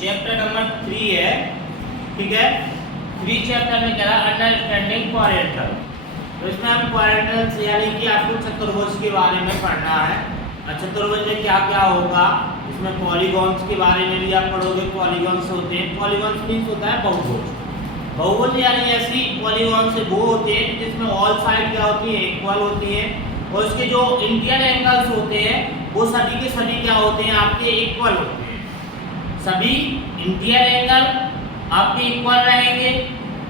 Chapter number 3 है, ठीक है। 3 चैप्टर में कह रहा है अंडरस्टैंडिंग क्वाड्रेंटल। तो इसमें हम क्वाड्रेंटल्स यानी कि आपको चतुर्भुज के बारे में पढ़ना है। चतुर्भुज में क्या क्या होगा, इसमें पॉलीगॉन्स के बारे में भी आप पढ़ोगे। पॉलीगॉन्स होते हैं, पॉलीगॉन्स मींस होता है बहुभुज। बहुभुज यानी ऐसी पॉलीगॉन से वो होते हैं जिसमें ऑल साइड क्या होती है, इक्वल होती है, और उसके जो इंटीरियर एंगल्स होते हैं वो सभी के सभी क्या होते हैं, आपके इक्वल होते हैं। सभी इंटीरियर एंगल आपके इक्वल रहेंगे,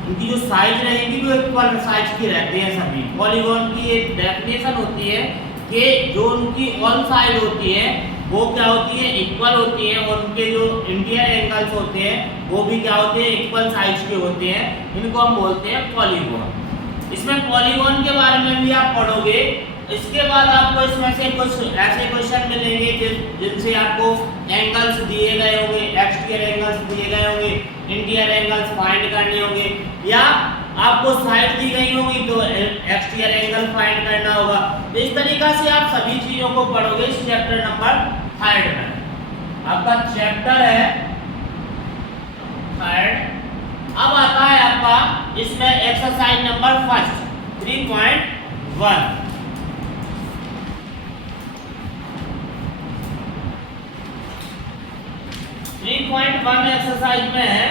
उनकी जो साइज रहेगी वो इक्वल साइज की रहते हैं सभी। पॉलीगॉन की एक डेफिनेशन होती है कि जो उनकी ऑल साइड होती है वो क्या होती है, इक्वल होती है, और उनके जो इंटीरियर एंगल्स होते हैं वो भी क्या होते हैं, इक्वल साइज के होते हैं। इनको हम बोलते हैं पॉलीगॉन। इसमें पॉलीगॉन के बारे में भी आप पढ़ोगे। इसके बाद आपको इसमें से कुछ ऐसे क्वेश्चन मिलेंगे जिनसे आपको एंगल्स दिए गए होंगे, एक्सटीरियर एंगल्स दिए गए होंगे, इंटीरियर एंगल्स फाइंड करने होंगे, या आपको साइड दी गई होगी तो एक्सटीरियर एंगल फाइंड करना होगा। तो इस तरीका से आप सभी चीजों को पढ़ोगे इस चैप्टर नंबर 3 में। आपका चैप्टर है 3। अब आता है आपका इसमें एक्सरसाइज नंबर 1 3.1। 3.1 एक्सरसाइज में है,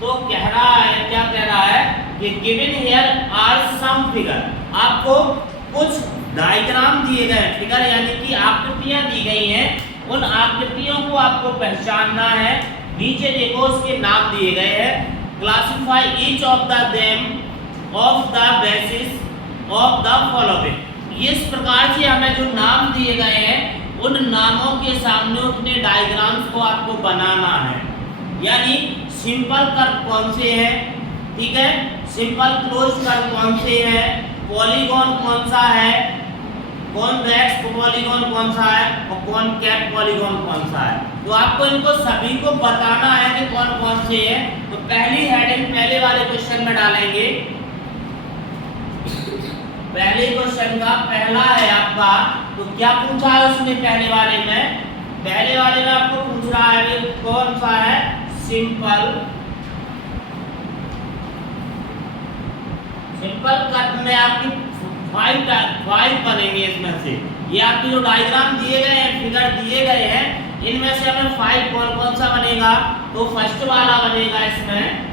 तो कह रहा है, क्या कह रहा है कि given here are some figure. आपको कुछ डायग्राम दिए गए, फिगर यानी कि आकृतियां दी गई हैं, उन आकृतियों को आपको पहचानना है। नीचे देखो उसके नाम दिए गए हैं। Classify each of the them of the basis of the following. इस प्रकार से हमें जो नाम दिए गए हैं उन नामों के सामने उतने डायग्राम्स को आपको बनाना है। यानी सिंपल कर्व कौन से हैं, ठीक है, सिंपल क्लोज कर्व कौन से हैं, पॉलीगॉन कौन सा है, कॉन्वेक्स पॉलीगॉन कौन सा है, और कॉनकेव पॉलीगॉन कौन सा है। तो आपको इनको सभी को बताना है कि कौन कौन से हैं। तो पहली हेडिंग पहले वाले क्वेश्चन में डालेंगे। पहले क्वेश्चन का पहला है आपका, तो क्या पूछा है उसमें पहले वाले में? पहले वाले में आपको पूछ रहा है कि कौन सा है सिंपल कर्व में आपकी 5 बनेंगे। इसमें से ये आपकी जो डायग्राम दिए गए हैं, फिगर दिए गए हैं, इनमें से हमें 5 कौन सा बनेगा? तो फर्स्ट वाला बनेगा इसमें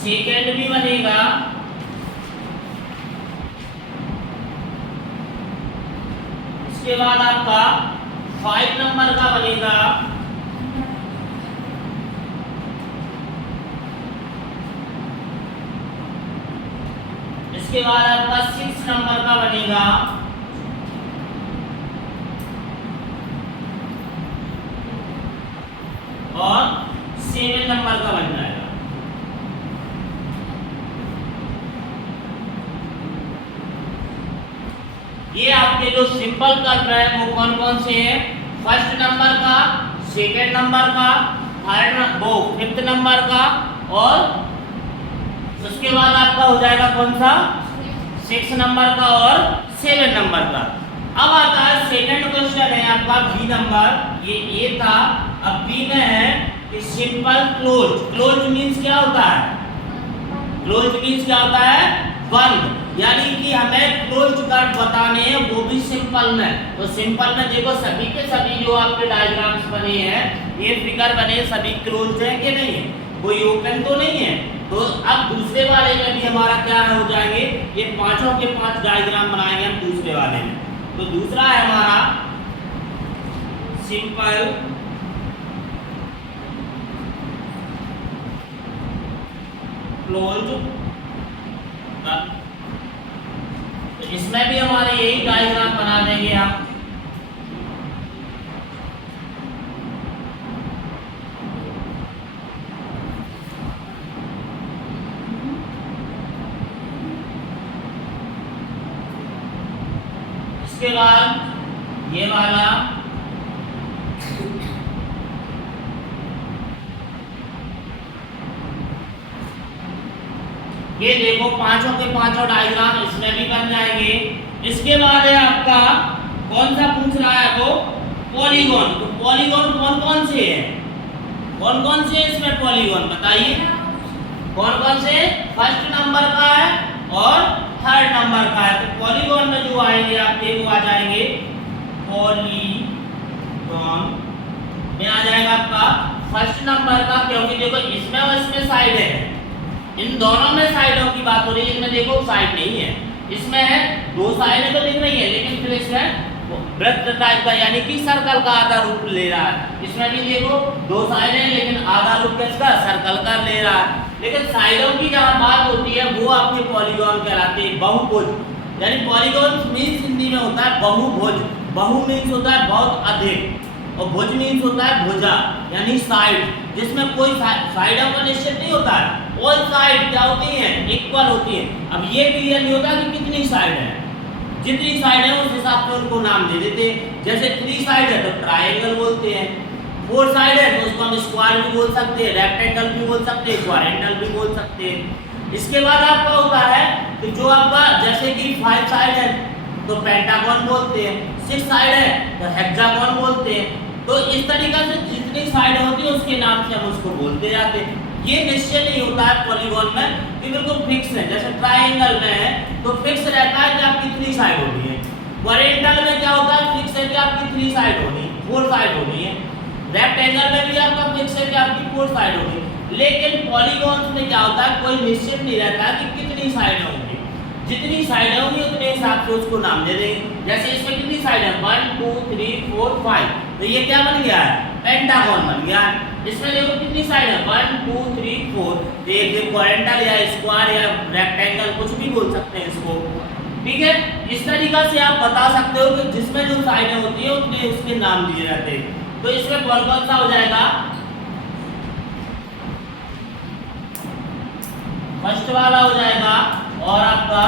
सेकेंड भी बनेगा, इसके बाद आपका 5 नंबर का बनेगा, इसके बाद आपका 6 नंबर का बनेगा, और 7 नंबर का बन जाएगा। ये आपके जो सिंपल कर्व है वो कौन कौन से हैं? फर्स्ट नंबर का, सेकेंड नंबर का, फिफ्थ नंबर का, और उसके बाद आपका हो जाएगा कौन सा? 6 नंबर का और 7 नंबर का। अब आता है सेकंड क्वेश्चन है आपका बी नंबर। ये ए था, अब बी में है कि सिंपल क्लोज। क्लोज मींस क्या होता है? क्लोज मींस क्या होता है? बंद। यानी कि हमें क्लोज कर्व बताने हैं, वो भी सिंपल में। तो सिंपल में देखो सभी के सभी जो आपके डायग्राम्स बने हैं, ये फिगर बने, सभी क्लोज है कि नहीं है, कोई ओपन तो नहीं है। तो अब दूसरे वाले में भी हमारा क्या हो जाएंगे, ये पांचों के 5 डायग्राम बनाएंगे हम दूसरे वाले में। तो दूसरा है हमारा सिंपल क्लोज। तो इसमें भी हमारे यही डायग्राम बना देंगे हम। इसके बाद ये वाला, ये देखो पांचों के पांचों डायग्राम इसमें भी बन जाएंगे। इसके बाद है आपका कौन सा पूछ रहा है वो? पॉलीगॉन। तो पॉलीगॉन कौन कौन से हैं? कौन कौन से इसमें पॉलीगॉन बताइए? कौन कौन से? फर्स्ट नंबर का है और थर्ड नंबर का है। तो पॉलीगॉन में जो आएंगे आपके वो आ जाएंगे पॉलीगॉन में आ जाएगा आपका फर्स्ट नंबर का, क्योंकि देखो इसमें और इसमें साइड है, इन दोनों में साइडों की बात हो रही है, इनमें देखो साइड नहीं है, इसमें है दो साइडें तो दिख रही है, लेकिन फिर इसमें वृत्त टाइप का यानी कि सर्कल का आधा रूप ले रहा है। इसमें भी देखो दो साइडें हैं लेकिन आधा रूप किसका? सर्कल का ले रहा है। लेकिन साइडों की जहाँ बात होती है वो आपके पॉलीगॉन कहलाते हैं, बहुभुज। यानी पॉलीगॉन मीन्स हिंदी में होता है बहुभुज। बहु मीन्स होता है बहुत अधिक और भुज मीन्स होता है भुजा यानी साइड, जिसमें कोई साइडों का निश्चित नहीं होता है। ऑल साइड क्या होती हैं? इक्वल होती है। अब ये क्लियर नहीं होता कि कितनी साइड है, जितनी साइड है उस हिसाब से उनको नाम दे देते हैं। जैसे 3 साइड है तो ट्रायंगल बोलते हैं, 4 साइड है तो उसको हम स्क्वायर भी बोल सकते हैं, रेक्टेंगल भी बोल सकते हैं, क्वाड्रेंटल भी बोल सकते हैं। इसके बाद आपका होता है कि जो आपका जैसे कि 5 साइड है तो पेंटागन बोलते हैं, 6 साइड है तो हेक्सागन बोलते हैं। तो इस तरीके से जितनी साइड होती है उसके नाम से हम उसको बोलते जाते हैं। ये निश्चय नहीं होता है पॉलीगॉन में कि बिल्कुल फिक्स है। जैसे ट्रायंगल में है तो फिक्स रहता है कि आपकी 3 साइड होनी है, क्वाड्रेंटल में क्या होता है? फिक्स है कि आपकी 3 साइड होनी है, 4 साइड होनी है। रेक्टेंगल में भी आपका फिक्स है कि आपकी 4 साइड होगी। लेकिन पॉलीगॉन्स में क्या होता है? कोई निश्चित नहीं रहता कि कितनी साइड होंगी, जितनी साइड होंगी उतने हिसाब से उसको नाम दे देंगे। जैसे इसमें कितनी साइड है? 1 2 3 4 5, तो ये क्या बन गया है? पेंटागन बन गया है। इसमें देखो कितनी साइड है? 1 2 3 4, तो ये क्वाड्रेंटल या स्क्वायर या रेक्टेंगल कुछ भी बोल सकते हैं इसको, ठीक है। इस तरीका से आप बता सकते हो कि जिसमें जो साइडें होती है उतने उसके नाम दिए जाते हैं। तो इसमें कौन कौन सा हो जाएगा? फर्स्ट वाला हो जाएगा और आपका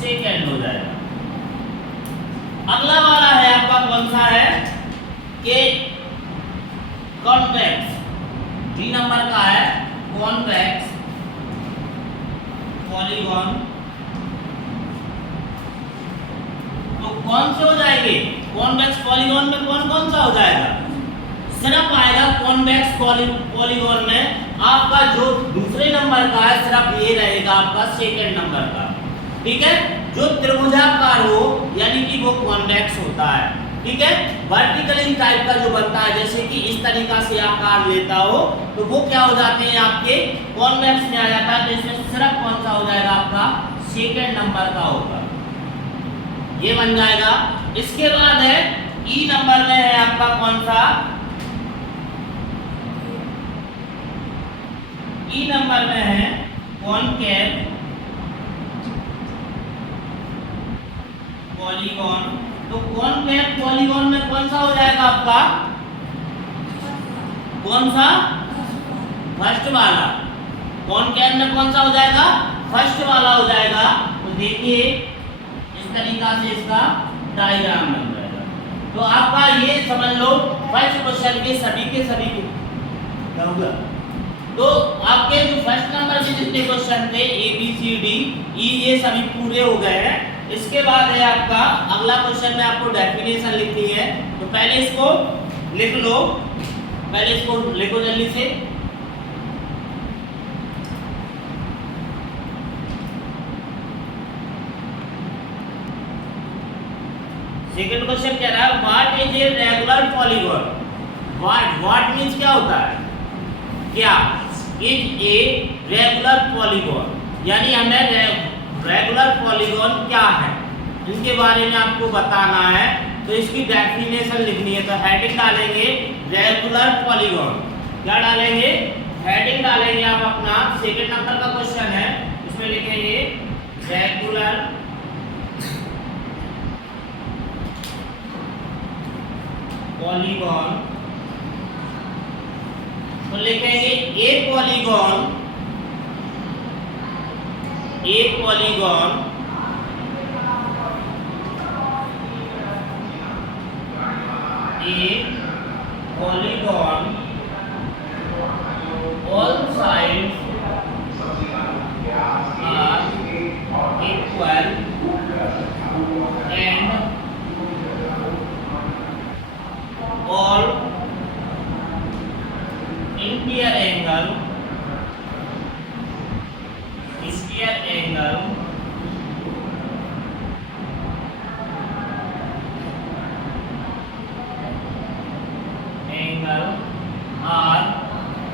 सेकंड हो जाएगा। अगला वाला है आपका कौन सा है? कि कॉन्वेक्स, 3 नंबर का है कॉन्वेक्स पॉलीगॉन। तो कौन से हो जाएंगे? कॉन्वेक्स पॉलीगॉन में कौन कौन सा हो जाएगा? सिर्फ आएगा कॉन्वेक्स पॉलीगॉन में आपका जो दूसरे नंबर का है सिर्फ ये रहेगा आपका सेकंड नंबर का, ठीक है। जो त्रिभुजाकार हो यानी कि वो कॉन्वेक्स होता है, ठीक है। वर्टिकली टाइप का जो बनता है जैसे कि इस तरीका से आकार लेता हो तो वो क्या हो जाते हैं? आपके कॉन्वेक्स में आ जाता है। तो इसमें सिर्फ कौन सा हो जाएगा? आपका सेकंड नंबर का होगा, ये बन जाएगा। इसके बाद है ई नंबर में है आपका कौन सा? ई नंबर में है कॉनकेव पॉलीगॉन। तो कॉनकेव पॉलीगॉन में कौन सा हो जाएगा आपका? कौन सा? फर्स्ट वाला। कॉनकेव में कौन सा हो जाएगा? फर्स्ट वाला हो जाएगा। तो देखिए इस तरीका से इसका डायग्राम बन जाएगा। तो आपका ये समझ लो फर्स्ट क्वेश्चन के सभी क्या होगा? तो आपके जो फर्स्ट नंबर के जितने क्वेश्चन थे A B C D E ये सभी पूरे हो गए हैं। इसके बाद है आपका अगला क्वेश्चन में आपको डेफिनेशन लिखनी है। तो पहले इसको लिख लो, पहले इसको लिखो जल्दी से। सेकंड क्वेश्चन कह रहा है what is a regular polygon. What means क्या होता है? क्या इज ए रेगुलर पॉलीगॉन, यानी हमें रेगुलर पॉलीगॉन क्या है इनके बारे में आपको बताना है। तो इसकी डेफिनेशन लिखनी है। तो हेडिंग डालेंगे रेगुलर पॉलीगॉन। क्या डालेंगे? हेडिंग डालेंगे आप अपना सेकंड नंबर का क्वेश्चन है, इसमें लिखेंगे रेगुलर पॉलीगॉन। तो लिखेंगे ए polygon A polygon all sides are equal and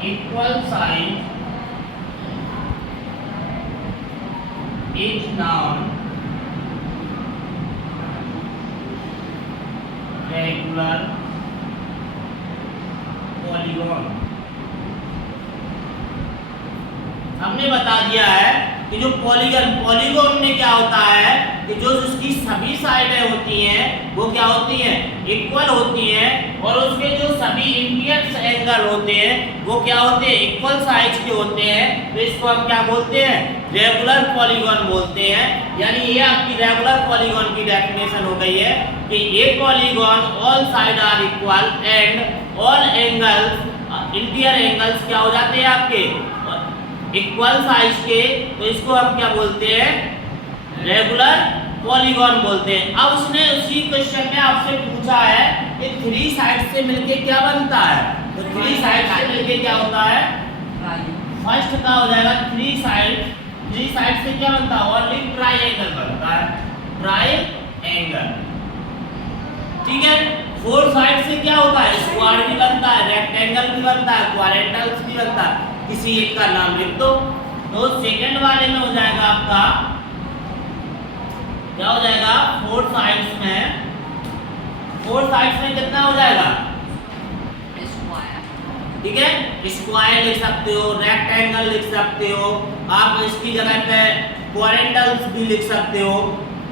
equal side is noun regular polygon। हमने बता दिया है कि जो पॉलीगॉन में क्या होता है कि जो उसकी सभी साइडें होती हैं वो क्या होती हैं, इक्वल होती हैं, और उसके जो सभी इंटीरियर एंगल होते हैं वो क्या होते हैं, इक्वल साइज के होते हैं। तो इसको हम क्या बोलते हैं, रेगुलर पॉलीगॉन बोलते हैं। यानी ये आपकी रेगुलर पॉलीगॉन की डेफिनेशन हो गई है कि a polygon all side are equal and all angles interior angles क्या हो जाते हैं आपके इक्वल साइज के। तो इसको हम क्या बोलते हैं, रेगुलर पॉलीगॉन बोलते हैं। अब उसने उसी क्वेश्चन में आपसे पूछा है कि थ्री साइड से मिलके क्या बनता है, तो थ्री साइड से मिलके क्या होता है, फर्स्ट का हो जाएगा थ्री साइड से क्या बनता है, ओनली ट्राइंगल बनता है, ट्राइंगल। ठीक है, फोर साइड से क्या होता है, स्क्वायर भी बनता है, रेक्टेंगल भी बनता है, क्वाड्रेंटल्स भी बनता है। किसी एक का नाम लिख दो। तो सेकंड वाले में हो जाएगा आपका क्या हो जाएगा, फोर साइड्स में कितना हो जाएगा, ठीक है, स्क्वायर लिख सकते हो, रेक्टेंगल लिख सकते हो, आप इसकी जगह पे क्वाड्रेंटल्स भी लिख सकते हो।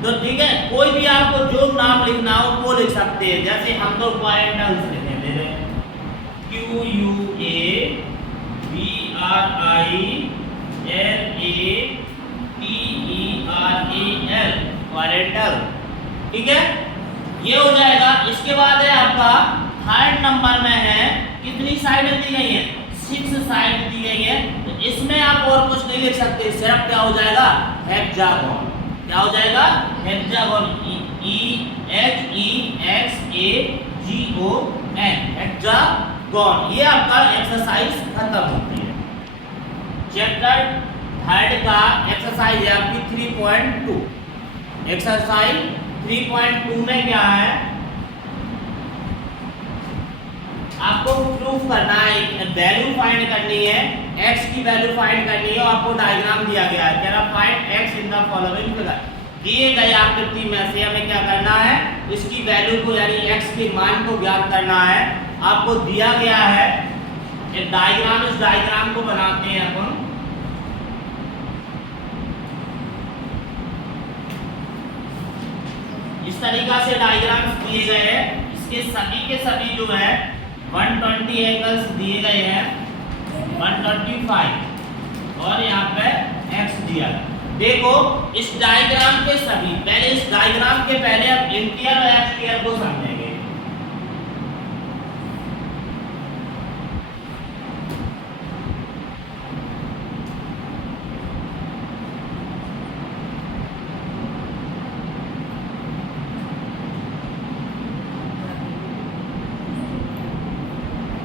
तो ठीक है, कोई भी आपको जो नाम लिखना हो वो लिख सकते हैं। जैसे हम तो क्वाड्रेंटल्स लिखेंगे, QUABRILATERAL क्वाड्रेंटल। ठीक है, ये हो जाएगा। इसके बाद है आपका थर्ड नंबर में है, कितनी साइड दी गई है, 6 साइड दी गई है। तो इसमें आप और कुछ नहीं लिख सकते, सिर्फ क्या हो जाएगा, हेक्सागोन। क्या हो जाएगा, हेक्सागोन, EHEXAGON, हेक्सागोन। ये आपका एक्सरसाइज खत्म होती है। चैप्टर थर्ड का एक्सरसाइज है आपकी 3.2। एक्सरसाइज 3.2 में क्या है, आपको प्रूफ करना है, वैल्यू फाइंड करनी है, x की वैल्यू फाइंड करनी है। आपको डायग्राम दिया गया है, कह रहा find x in the following figure. दिए गए आकृति में से हमें क्या करना है, इसकी वैल्यू को यानी x के मान को ज्ञात करना है। आपको दिया गया है एक डायग्राम, इस डायग्राम को बनाते हैं अपन। इस तरीका से डायग्राम्स दिए गए हैं, इसके सभी के सभी जो है 120 एंगल्स दिए गए हैं, 125, और यहाँ पे x दिया। देखो इस डायग्राम के सभी, पहले इस डायग्राम के पहले अब इंटीरियर और एक्सटीरियर को समझेंगे।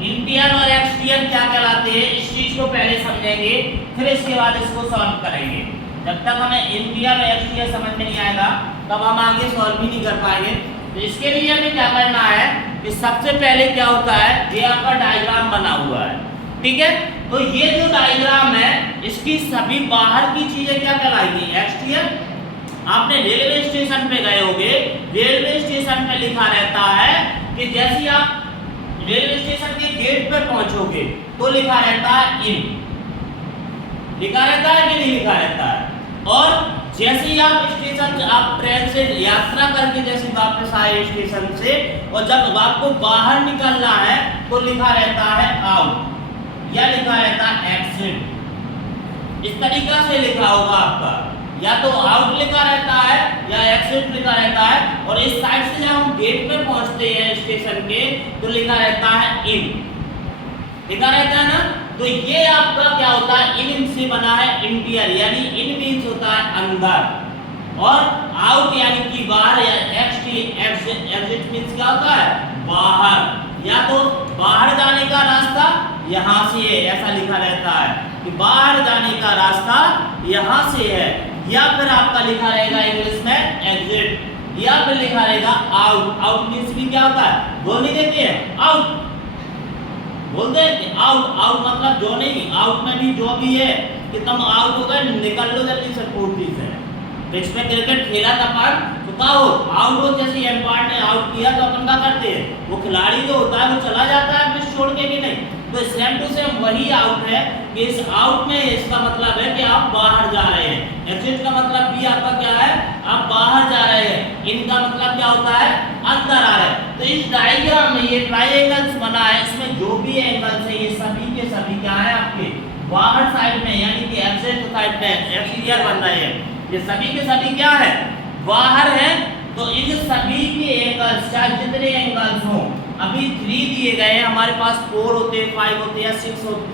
इंटीरियर और एक्सटीरियर क्या कहलाते हैं, इस चीज को पहले समझेंगे, फिर इसके बाद इसको सॉल्व करेंगे। जब तक हमें इंटीरियर और एक्सटीरियर समझ में नहीं आएगा तब हम आगे सॉल्व भी नहीं कर पाएंगे। तो इसके लिए हमें क्या करना है कि सबसे पहले क्या होता है, ये आपका डायग्राम बना हुआ है, ठीक है। तो ये जो डायग्राम है इसकी सभी बाहर की चीजें क्या कहलाएगी, एक्सटीरियर। आपने रेलवे स्टेशन पे गए होगे, रेलवे स्टेशन पे लिखा रहता है कि जैसे आप रेलवे स्टेशन के गेट पर पहुंचोगे तो लिखा रहता है इन, लिखा रहता है कि नहीं लिखा रहता है। और जैसे ही आप स्टेशन से, आप ट्रेन से यात्रा करके जैसे वापस आए स्टेशन से, और जब आपको बाहर निकलना है तो लिखा रहता है आउट या लिखा रहता है एग्जिट। इस तरीका से लिखा होगा आपका, या तो आउट लिखा रहता है या एग्जिट लिखा रहता है। और इस साइड से जब हम गेट पे पहुंचते हैं स्टेशन के तो लिखा रहता है इन, लिखा रहता है ना। तो ये आपका क्या होता है, इन से बना है इंटीरियर, यानी इन मींस होता है अंदर, और आउट यानी कि बाहर, या एग्जिट मींस क्या होता है, बाहर। या तो बाहर जाने का रास्ता यहाँ से है, ऐसा लिखा रहता है कि बाहर जाने का रास्ता यहाँ से है, या फिर आपका लिखा रहेगा इंग्लिश में एग्जिट, या फिर लिखा रहेगा आउट। आउट मींस भी क्या होता है, बोल नहीं देते हैं आउट, बोलते हैं कि आउट, आउट मतलब जो नहीं, आउट में भी जो भी है कि तुम आउट हो गए, निकल लो जल्दी से कोर्ट से। पिच पे क्रिकेट खेला था अपन तो क्या हो, आउट हो, जैसे एम्पायर ने आउट किया तो अपन क्या करते हैं, वो खिलाड़ी जो होता है वो चला जाता है पिच छोड़ के कि नहीं। तो सेम टू सेम वही आउट है कि इस आउट में इसका मतलब है कि आप बाहर जा रहे हैं। एग्जिट का मतलब भी आपका क्या है, आप बाहर जा रहे हैं। इनका मतलब क्या होता है, अंदर आ रहे हैं। तो इस डायग्राम में ये ट्रायंगल्स बना है, इसमें जो भी एंगल्स है ये सभी के सभी क्या है आपके बाहर साइड में, यानी कि एग्जिट साइड में एक्सटीरियर बन रहे हैं। ये सभी के सभी क्या है, बाहर है। तो इन सभी के एंगल्स, चाहे जितने एंगल्स हों, अभी 3 दिए गए हैं, हमारे पास 4 होते, 5 होते या 6 होते,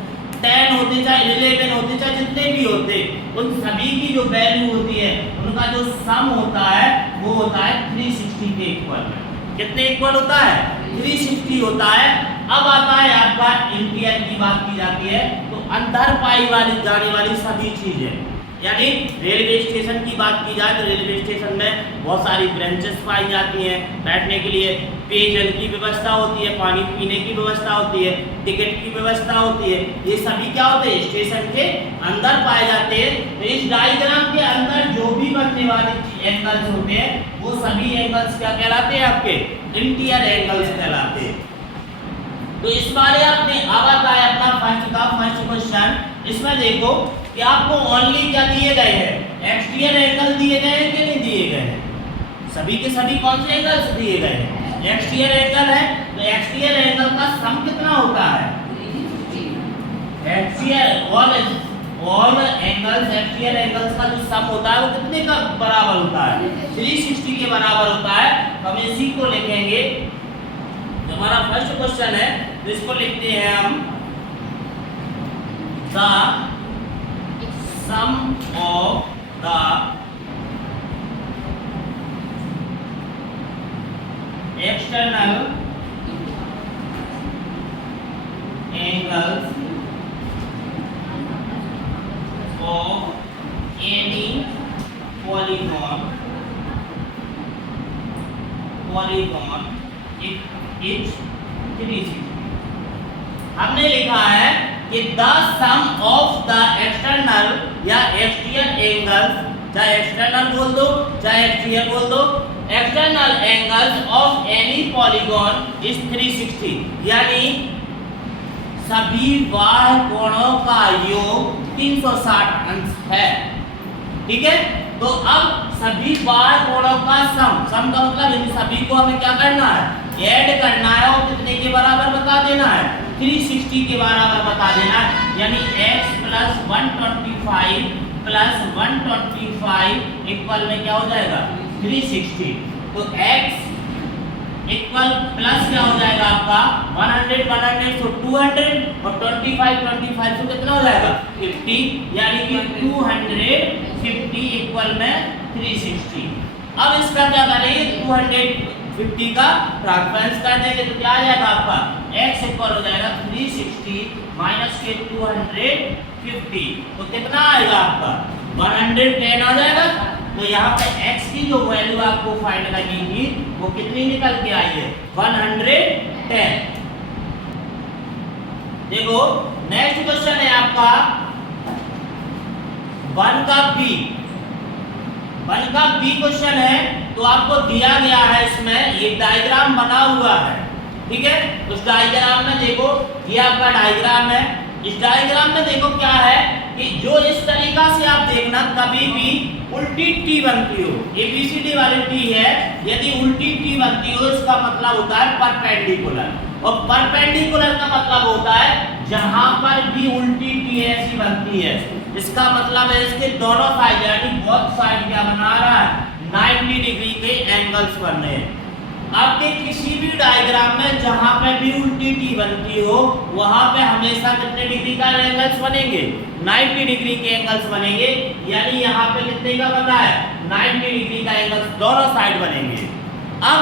10 होते, चाहे 11 होते, चाहे जितने भी होते, उन सभी की जो वैल्यू होती है उनका जो सम होता है वो होता है 360 के इक्वल में। कितने इक्वल होता है, 360 होता है। अब आता है आपका इंटीरियर की बात की जाती है, तो अंदर पाई वाली जाने वाली सभी चीजें, यानी रेलवे स्टेशन की बात की जाए तो रेलवे स्टेशन में बहुत सारी ब्रांचेस पाई जाती हैं। बैठने के लिए पेयजल की व्यवस्था होती है, पानी पीने की व्यवस्था होती है, टिकट की व्यवस्था होती है। ये सभी क्या होते हैं, स्टेशन के अंदर पाए जाते हैं। तो इस डायग्राम के अंदर जो भी बनने वाले एंगल्स होते हैं वो सभी एंगल्स क्या कहलाते हैं, आपके इंटीरियर एंगल्स कहलाते हैं। तो इस बारे आपने अब आता है अपना फर्स्ट क्वेश्चन। इसमें देखो कि आपको ओनली क्या दिए गए हैं, एक्सटीरियर एंगल दिए गए हैं कि नहीं दिए गए हैं। सभी के सभी कौन से एंगल्स दिए गए हैं, एक्सटीरियर एंगल है। तो एक्सटीरियर एंगल का सम कितना होता है, exterior all angles, exterior angles का जो सम होता है वो कितने का बराबर होता है, 360 के बराबर होता है। तो हम इसी को लिखेंगे, जो हमारा फर्स्ट क्वेश्चन है तो इसको लिखते हैं हम the sum of the external angles of any polygon is 360। हमने लिखा है कि the sum of the external या एक्सटीरियर एंगल्स, चाहे एक्सटर्नल बोल दो चाहे एक्सटीरियर बोल दो, external angles of any polygon is 360, यानी सभी बाह्य कोणों का योग 360 अंश है। ठीक है, तो अब सभी बाह्य कोणों का सम का मतलब इन सभी को हमें क्या करना है, ऐड करना है और कितने के बराबर बता देना है, 360 के बराबर बता देना है। यानी x प्लस 125 प्लस 125 इक्वल में क्या हो जाएगा, 360। तो x इक्वल प्लस क्या हो जाएगा आपका 100 तो 200 और 25 तो कितना हो जाएगा 50, यानी कि 250 इक्वल में 360। अब इसका क्या करेंगे, 250 का ट्रांसफरेंस कर देंगे तो क्या आ जाएगा आपका x इक्वल हो जाएगा 360 माइनस के 250, तो कितना आएगा आपका 110 आ जाएगा। तो यहाँ पे x की जो वैल्यू आपको फाइंड करनी थी वो कितनी निकल के आई है, 110। देखो नेक्स्ट क्वेश्चन है आपका 1 का बी क्वेश्चन है। तो आपको दिया गया है, इसमें ये डायग्राम बना हुआ है, ठीक है। उस डायग्राम में देखो, ये आपका डायग्राम है। इस डायग्राम में देखो क्या है कि जो इस तरीका से आप देखना, कभी भी उल्टी टी बनती हो, ABCD वाली टी है, यदि उल्टी टी बनती हो इसका मतलब होता है परपेंडिकुलर, और परपेंडिकुलर का मतलब होता है जहां पर भी उल्टी टी ऐसी बनती है, इसका मतलब है इसके दोनों साइड यानी बोथ साइड क्या बना रहा है, 90 डिग्री के एंगल्स बन रहे हैं। आपके किसी भी डायग्राम में जहां पे भी उल्टी टी बनती हो वहां पे हमेशा कितने डिग्री का एंगल्स बनेंगे, 90 डिग्री के एंगल्स बनेंगे। यानी यहाँ पे कितने का बना है, 90 डिग्री का एंगल्स दोनों साइड बनेंगे। अब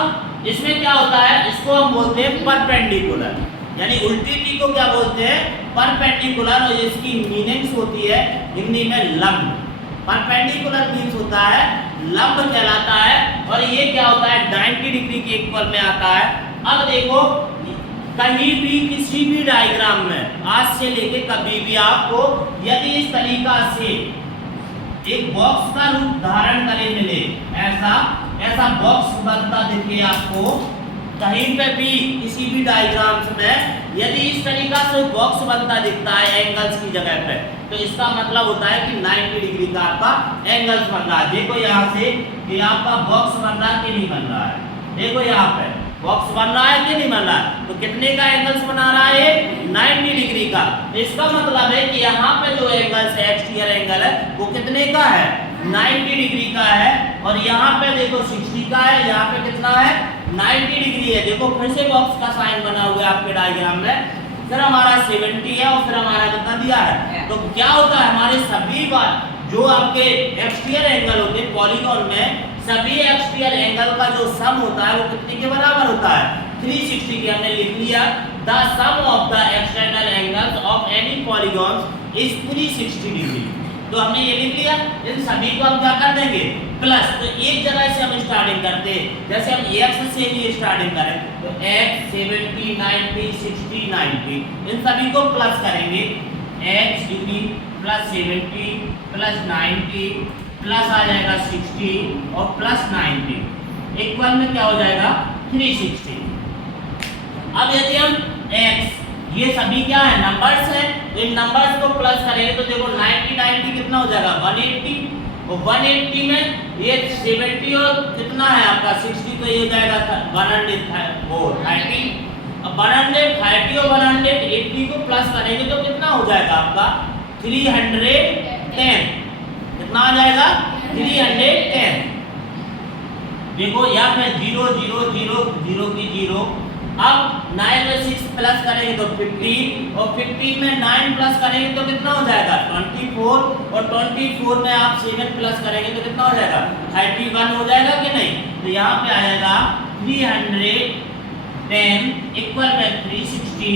इसमें क्या होता है, इसको हम बोलते हैं परपेंडिकुलर, यानी उल्टी टी को क्या बोलते हैं, परपेंडिकुलर, और इसकी मीनिंग्स होती है हिंदी में लंब। परपेंडिकुलर मीन्स होता है लंब कहलाता है, और ये क्या होता है 90 डिग्री के इक्वल में आता है। अब देखो कहीं भी किसी भी डायग्राम में आज से लेके कभी भी आपको यदि इस तरीका से एक बॉक्स का रूप धारण करे मिले, ऐसा बॉक्स बनता दिखे आपको कहीं पे भी किसी भी डायग्राम्स में, यदि इस तरीका से बॉक्स बनता दिखता है एंगल्स की जगह पे, तो इसका मतलब होता है कि 90 डिग्री का आपका एंगल्स बन रहा है। देखो यहाँ से कि आपका बॉक्स बन रहा है कि नहीं बन रहा है, देखो यहाँ पे बॉक्स बन रहा है कि नहीं बन रहा है, तो कितने का एंगल्स बना रहा है 90 डिग्री का। तो इसका मतलब है कि यहाँ पे जो एंगल्स है एक्सटीरियर एंगल है वो कितने का है 90 डिग्री का है, और यहाँ पे देखो 60 का है, यहाँ पे कितना है 90 डिग्री है। देखो फिर से बॉक्स का साइन बना हुआ है आपके डायग्राम में, फिर हमारा 70 है और फिर हमारा कितना दिया है। तो क्या होता है हमारे सभी बार जो आपके एक्सटीरियर एंगल होते हैं पॉलीगॉन में, सभी एक्सटीरियर एंगल का जो सम होता है वो कितने के बराबर होता है 360 के। हमने लिख लिया the sum of the external angles of any polygon is 360 degree. तो हमने ये लिख लिया, इन सभी को हम क्या कर देंगे प्लस। तो एक जगह से हम स्टार्टिंग करते हैं, जैसे हम x से भी स्टार्टिंग करें तो x 70 90 60 90, इन सभी को प्लस करेंगे, x degree plus 70 plus 90 plus आ जाएगा 60 और प्लस 90 इक्वल में क्या हो जाएगा 360। अब यदि हम x, ये सभी क्या है नंबर्स है, तो इन नंबर्स को प्लस करेंगे तो देखो 90 90 कितना हो जाएगा 180, और 180 में ये 70 और कितना है आपका 60, तो ये हो जाएगा 130। अब 130 और 180 को प्लस करेंगे तो कितना हो जाएगा आपका 310, कितना आ जाएगा 310। देखो यहाँ पे 0 0 0 0 की 0, अब 9 में 6 प्लस करेंगे तो 15, और 15 में 9 प्लस करेंगे तो कितना हो जाएगा 24, और 24 में आप 7 प्लस करेंगे तो कितना हो जाएगा 31 हो जाएगा कि नहीं। तो यहाँ पे आ जाएगा 310 इक्वल में 360,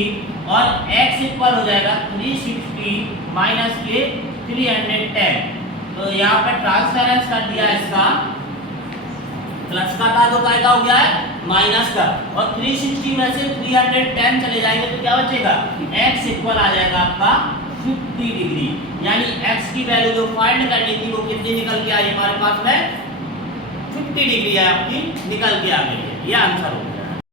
और x इक्वल हो जाएगा 360 माइनस के 310। तो यहाँ पे ट्रांसफरेंस कर दिया इसका, प्लस का था तो क्या हो गया है माइनस का, और 360 में से 310 चले जाएंगे तो क्या बचेगा x इक्वल आ जाएगा आपका 50 डिग्री। यानी x की वैल्यू जो फाइंड करनी थी वो कितनी निकल के आई हमारे पास में 50 डिग्री है आपकी निकल के आ गई है। ये आंसर हो गया।